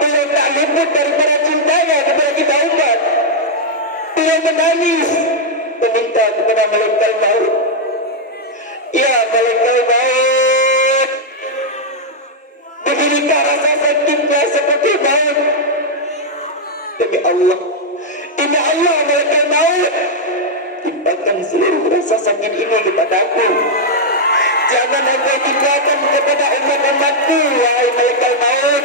beliau tak luput daripada cintanya kepada kita umat. Beliau menangis meminta kepada malaikat maut, ya malaikat maut, beginilah rasa sakitnya seperti maut. Demi Allah malaikat maut, timpakan seluruh rasa sakit ini kepada aku. Jangan engkau timpakan kepada umat-umatku, wahai malaikat maut.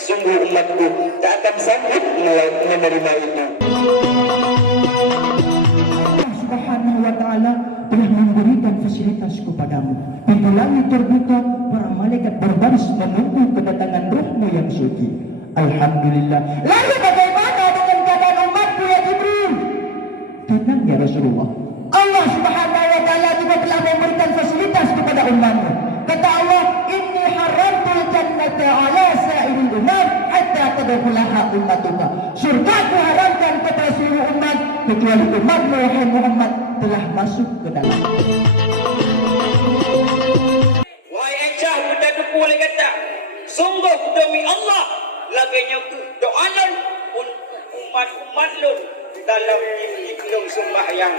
Sungguh umatku tak akan sanggup menerima itu. Allah Subhanahu wa Ta'ala telah memberikan fasilitas kepadamu. Pintu langit terbuka, para malaikat berbaris menunggu kedatangan rohmu yang suci. Alhamdulillah. Lalu bagaimana dengan keadaan umatku ya Jibril? Tenang ya Rasulullah. Allah Subhanahu wa Ta'ala juga telah memberikan fasilitas kepada umatmu. Kata Allah, inni haramtul jannata ala sa'iril umat hatta tadkhulaha ummatuka. Surga aku haramkan kepada seluruh umat kecuali umatmu wahai Muhammad telah masuk ke dalam. Wahai Aisyah bunda kepu boleh kata, sungguh demi Allah laganya doalan untuk umat-umat lun dalam hidup sembahyang.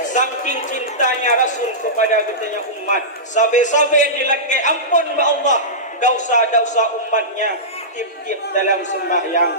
Saking cintanya Rasul kepada katanya umat, sampai-sampai yang dilakai ampun oleh Allah dosa-dosa umatnya tip-tip dalam sembahyang.